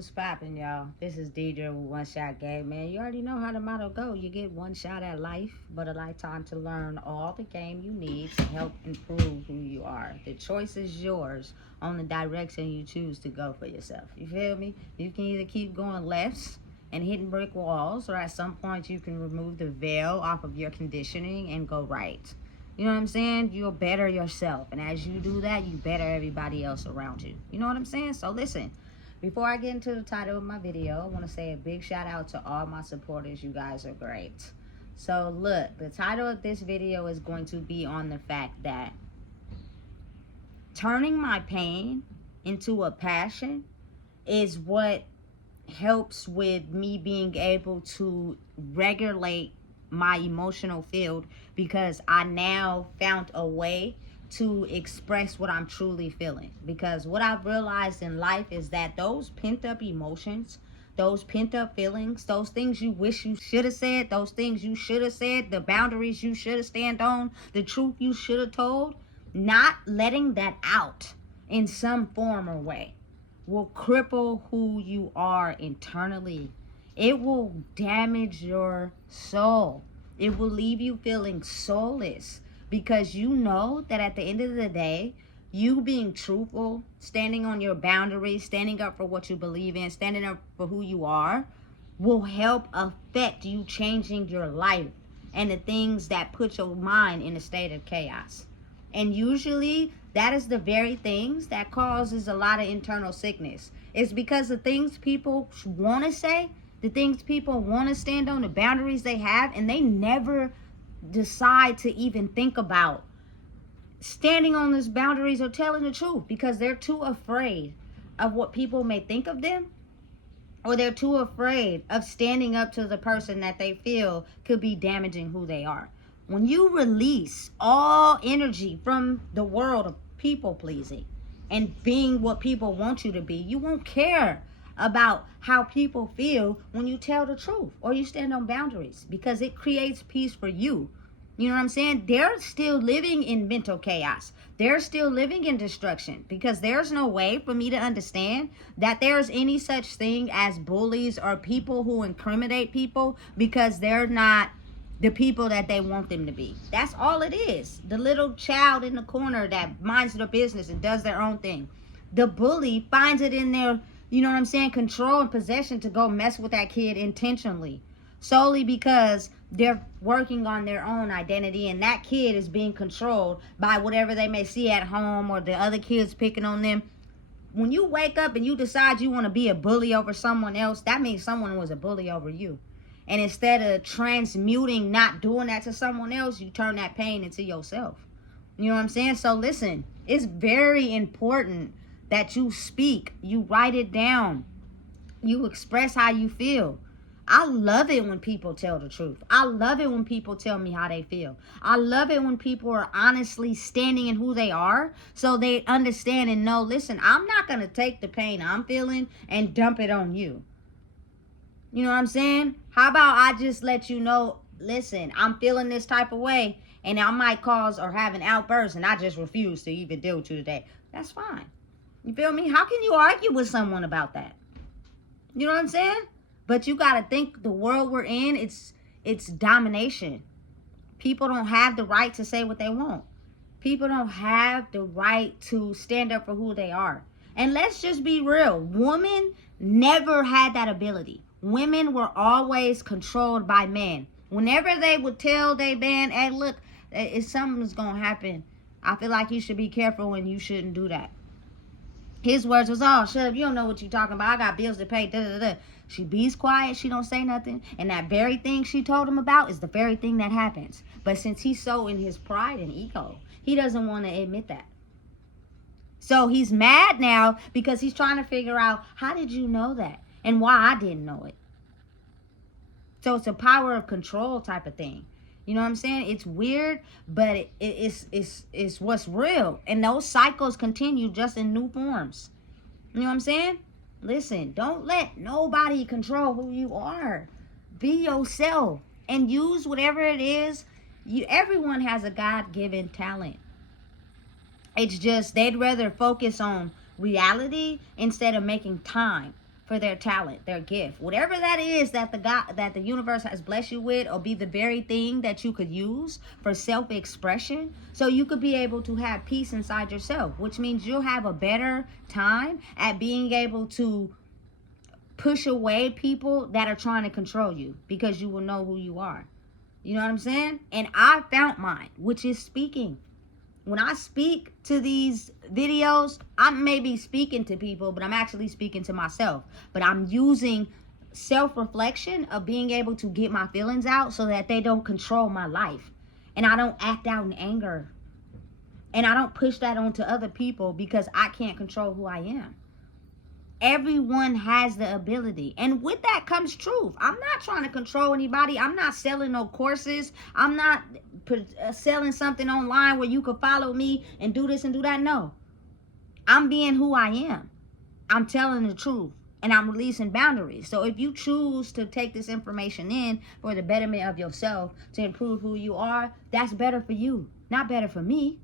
What's poppin', y'all? This is Deidre with One Shot Game, man. You already know how the motto go. You get one shot at life, but a lifetime to learn all the game you need to help improve who you are. The choice is yours on the direction you choose to go for yourself. You feel me? You can either keep going lefts and hitting brick walls, or at some point you can remove the veil off of your conditioning and go right. You know what I'm saying? You'll better yourself. And as you do that, you better everybody else around you. You know what I'm saying? So listen. Before I get into the title of my video, I want to say a big shout out to all my supporters. You guys are great. So look, the title of this video is going to be on the fact that turning my pain into a passion is what helps with me being able to regulate my emotional field, because I now found a way to express what I'm truly feeling. Because what I've realized in life is that those pent up emotions, those pent up feelings, those things you wish you should have said, those things you should have said, the boundaries you should have stand on, the truth you should have told, not letting that out in some form or way will cripple who you are internally. It will damage your soul. It will leave you feeling soulless, because you know that at the end of the day, you being truthful, standing on your boundaries, standing up for what you believe in, standing up for who you are, will help affect you changing your life and the things that put your mind in a state of chaos. And usually that is the very things that causes a lot of internal sickness. It's because the things people want to say, the things people want to stand on, the boundaries they have, and they never decide to even think about standing on those boundaries or telling the truth, because they're too afraid of what people may think of them, or they're too afraid of standing up to the person that they feel could be damaging who they are. When you release all energy from the world of people pleasing and being what people want you to be, you won't care about how people feel when you tell the truth or you stand on boundaries, because it creates peace for you. You know what I'm saying? They're still living in mental chaos. They're still living in destruction, because there's no way for me to understand that there's any such thing as bullies or people who incriminate people because they're not the people that they want them to be. That's all it is. The little child in the corner that minds their business and does their own thing. The bully finds it in their, you know what I'm saying, control and possession to go mess with that kid intentionally, solely because they're working on their own identity, and that kid is being controlled by whatever they may see at home or the other kids picking on them. When you wake up and you decide you want to be a bully over someone else, that means someone was a bully over you. And instead of transmuting, not doing that to someone else, you turn that pain into yourself. You know what I'm saying? So listen, it's very important that you speak, you write it down, you express how you feel. I love it when people tell the truth. I love it when people tell me how they feel. I love it when people are honestly standing in who they are, so they understand and know, listen, I'm not going to take the pain I'm feeling and dump it on you. You know what I'm saying? How about I just let you know, listen, I'm feeling this type of way, and I might cause or have an outburst, and I just refuse to even deal with you today. That's fine. You feel me? How can you argue with someone about that? You know what I'm saying? But you got to think the world we're in, it's domination. People don't have the right to say what they want. People don't have the right to stand up for who they are. And let's just be real. Women never had that ability. Women were always controlled by men. Whenever they would tell their man, hey, look, if something's going to happen, I feel like you should be careful and you shouldn't do that. His words was, oh, shut up, you don't know what you're talking about. I got bills to pay, da-da-da. She bees quiet, she don't say nothing. And that very thing she told him about is the very thing that happens. But since he's so in his pride and ego, he doesn't want to admit that. So he's mad now because he's trying to figure out, how did you know that? And why I didn't know it. So it's a power of control type of thing. You know what I'm saying? It's weird, but it's what's real. And those cycles continue just in new forms. You know what I'm saying? Listen, don't let nobody control who you are. Be yourself and use whatever it is. Everyone has a God-given talent. It's just they'd rather focus on reality instead of making time for their talent, their gift, whatever that is that the universe has blessed you with, or be the very thing that you could use for self-expression, so you could be able to have peace inside yourself, which means you'll have a better time at being able to push away people that are trying to control you, because you will know who you are. You know what I'm saying? And I found mine, which is speaking. When I speak to these videos, I may be speaking to people, but I'm actually speaking to myself. But I'm using self-reflection of being able to get my feelings out so that they don't control my life. And I don't act out in anger. And I don't push that onto other people because I can't control who I am. Everyone has the ability, and with that comes truth. I'm not trying to control anybody. I'm not selling no courses. I'm not selling something online where you could follow me and do this and do that. No, I'm being who I am. I'm telling the truth, and I'm releasing boundaries. So if you choose to take this information in for the betterment of yourself, to improve who you are, that's better for you, not better for me.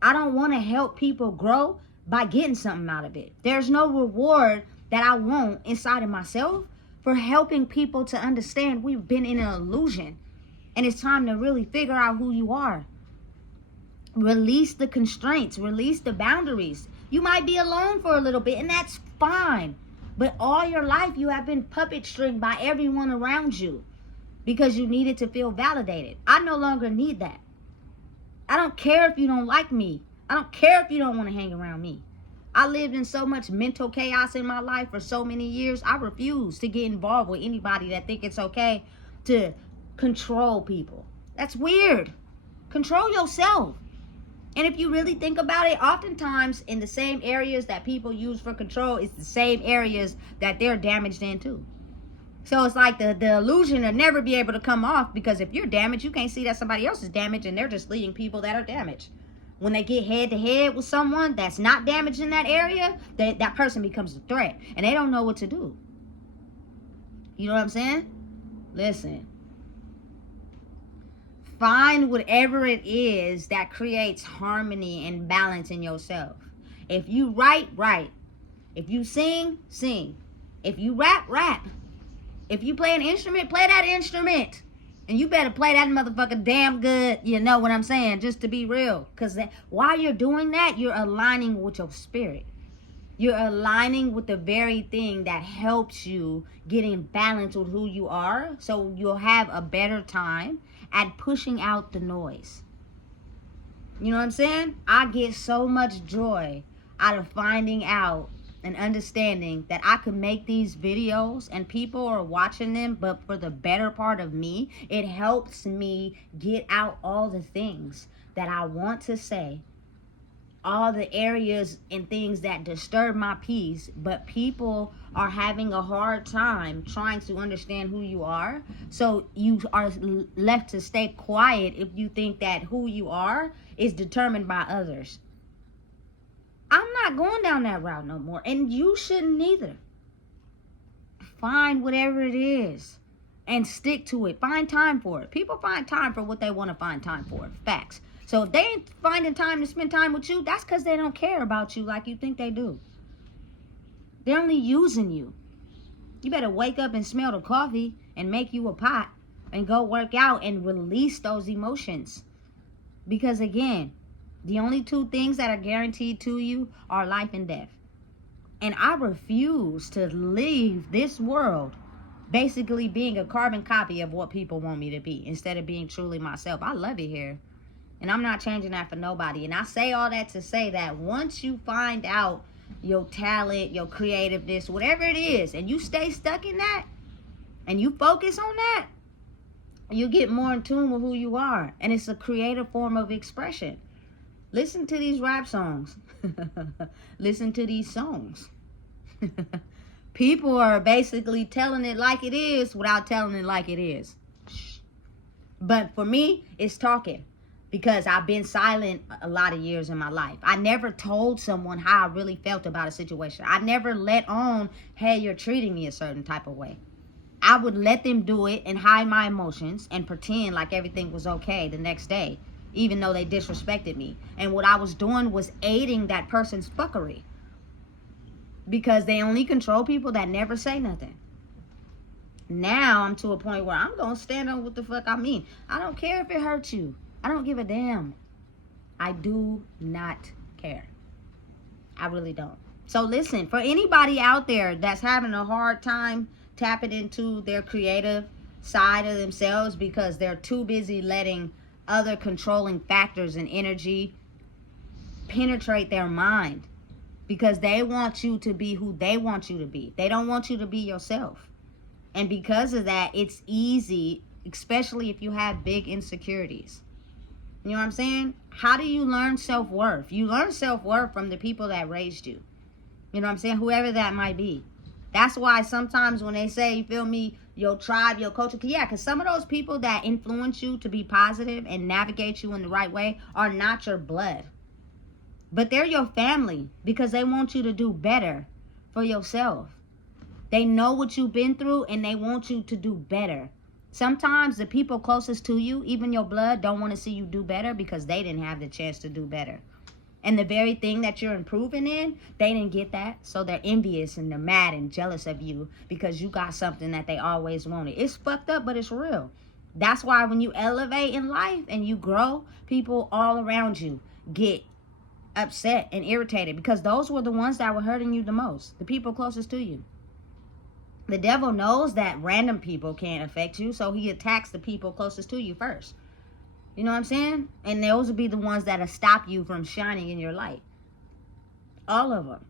I don't want to help people grow by getting something out of it. There's no reward that I want inside of myself for helping people to understand we've been in an illusion, and it's time to really figure out who you are. Release the constraints, release the boundaries. You might be alone for a little bit, and that's fine, but all your life you have been puppet stringed by everyone around you because you needed to feel validated. I no longer need that. I don't care if you don't like me. I don't care if you don't want to hang around me. I lived in so much mental chaos in my life for so many years. I refuse to get involved with anybody that think it's okay to control people. That's weird. Control yourself. And if you really think about it, oftentimes in the same areas that people use for control, it's the same areas that they're damaged in too. So it's like the illusion will never be able to come off, because if you're damaged, you can't see that somebody else is damaged, and they're just leading people that are damaged. When they get head to head with someone that's not damaged in that area, that person becomes a threat, and they don't know what to do. You know what I'm saying? Listen. Find whatever it is that creates harmony and balance in yourself. If you write, write. If you sing, sing. If you rap, rap. If you play an instrument, play that instrument. And you better play that motherfucker damn good, you know what I'm saying, just to be real. Because while you're doing that, you're aligning with your spirit. You're aligning with the very thing that helps you get in balance with who you are, so you'll have a better time at pushing out the noise. You know what I'm saying? I get so much joy out of finding out and understanding that I could make these videos and people are watching them, but for the better part of me, it helps me get out all the things that I want to say, all the areas and things that disturb my peace, but people are having a hard time trying to understand who you are. So you are left to stay quiet if you think that who you are is determined by others. I'm not going down that route no more, and you shouldn't either. Find whatever it is and stick to it. Find time for it. People find time for what they want to find time for. Facts. So if they ain't finding time to spend time with you, that's because they don't care about you like you think they do. They're only using you. You better wake up and smell the coffee and make you a pot and go work out and release those emotions. Because again, the only two things that are guaranteed to you are life and death. And I refuse to leave this world basically being a carbon copy of what people want me to be instead of being truly myself. I love it here. And I'm not changing that for nobody. And I say all that to say that once you find out your talent, your creativeness, whatever it is, and you stay stuck in that and you focus on that, you get more in tune with who you are. And it's a creative form of expression. Listen to these rap songs. Listen to these songs. People are basically telling it like it is without telling it like it is. But for me, it's talking. Because I've been silent a lot of years in my life. I never told someone how I really felt about a situation. I never let on, hey, you're treating me a certain type of way. I would let them do it and hide my emotions and pretend like everything was okay the next day, even though they disrespected me. And what I was doing was aiding that person's fuckery. because they only control people that never say nothing. Now I'm to a point where I'm going to stand on what the fuck I mean. I don't care if it hurts you. I don't give a damn. I do not care. I really don't. So listen, for anybody out there that's having a hard time tapping into their creative side of themselves because they're too busy letting other controlling factors and energy penetrate their mind, because they want you to be who they want you to be. They don't want you to be yourself. And because of that, it's easy, especially if you have big insecurities. You know what I'm saying? How do you learn self-worth? You learn self-worth from the people that raised you. You know what I'm saying? Whoever that might be. That's why sometimes when they say, you feel me, your tribe, your culture, yeah, because some of those people that influence you to be positive and navigate you in the right way are not your blood. But they're your family because they want you to do better for yourself. They know what you've been through and they want you to do better. Sometimes the people closest to you, even your blood, don't want to see you do better because they didn't have the chance to do better. And the very thing that you're improving in, they didn't get that. So they're envious and they're mad and jealous of you because you got something that they always wanted. It's fucked up, but it's real. That's why when you elevate in life and you grow, people all around you get upset and irritated because those were the ones that were hurting you the most. The people closest to you. The devil knows that random people can't affect you, so he attacks the people closest to you first. You know what I'm saying? And those will be the ones that'll stop you from shining in your light. All of them.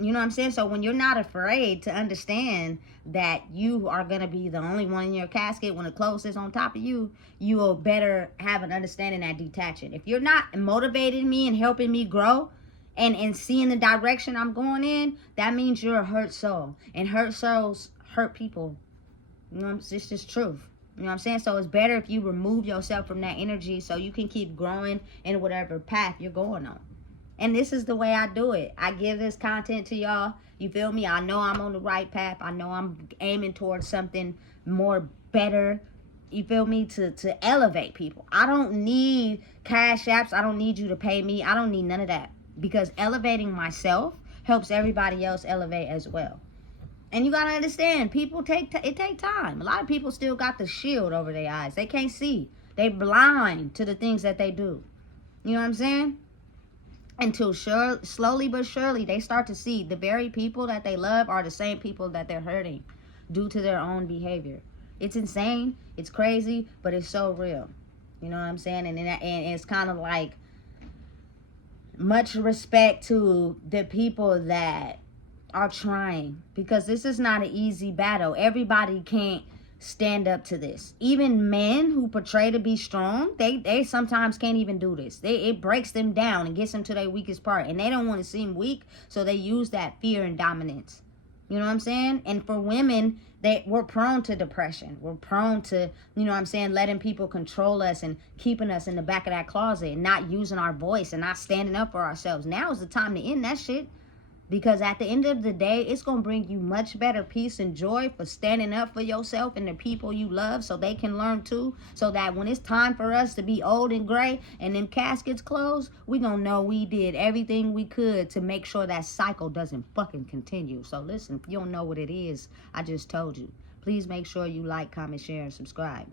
You know what I'm saying? So when you're not afraid to understand that you are going to be the only one in your casket when the clothes is on top of you, you will better have an understanding that detaching. If you're not motivating me and helping me grow, and seeing the direction I'm going in, that means you're a hurt soul. And hurt souls hurt people. You know, it's just truth. You know what I'm saying? So it's better if you remove yourself from that energy so you can keep growing in whatever path you're going on. And this is the way I do it. I give this content to y'all. You feel me? I know I'm on the right path. I know I'm aiming towards something more better. You feel me? To elevate people. I don't need cash apps. I don't need you to pay me. I don't need none of that. Because elevating myself helps everybody else elevate as well. And you gotta understand, people it take time. A lot of people still got the shield over their eyes. They can't see. They blind to the things that they do. You know what I'm saying? Until slowly but surely they start to see the very people that they love are the same people that they're hurting due to their own behavior. It's insane. It's crazy, but it's so real. You know what I'm saying? And it's kind of like, much respect to the people that are trying, because this is not an easy battle. Everybody can't stand up to this. Even men who portray to be strong, they sometimes can't even do this. It breaks them down and gets them to their weakest part, and they don't want to seem weak, so they use that fear and dominance. You know what I'm saying? And for women, we're prone to depression. We're prone to, you know what I'm saying, letting people control us and keeping us in the back of that closet and not using our voice and not standing up for ourselves. Now is the time to end that shit. Because at the end of the day, it's going to bring you much better peace and joy for standing up for yourself and the people you love so they can learn too. So that when it's time for us to be old and gray and them caskets closed, we going to know we did everything we could to make sure that cycle doesn't fucking continue. So listen, if you don't know what it is, I just told you. Please make sure you like, comment, share, and subscribe.